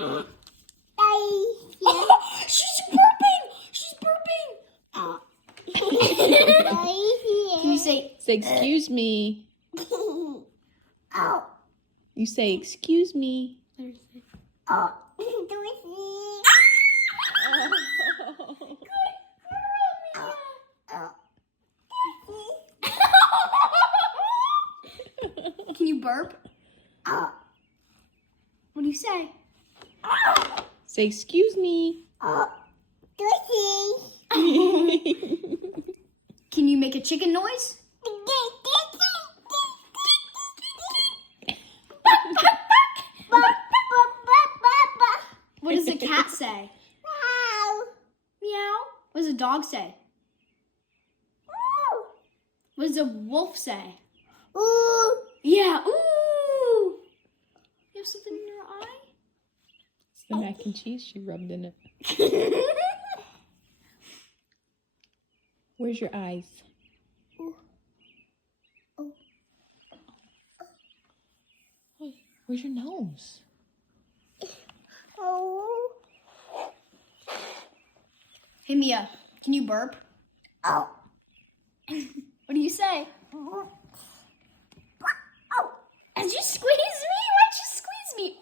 She's burping! She's burping! Can you say excuse me? You say excuse me. Can you burp? What do you say? Say excuse me. Can you make a chicken noise? What does a cat say? Meow. What does a dog say? What does a wolf say? Yeah, ooh. You have something in your eye? It's the mac and cheese she rubbed in it. Where's your eyes? Where's your nose? Hey, Mia, can you burp? What do you say? Did you squeeze me? Why'd you squeeze me?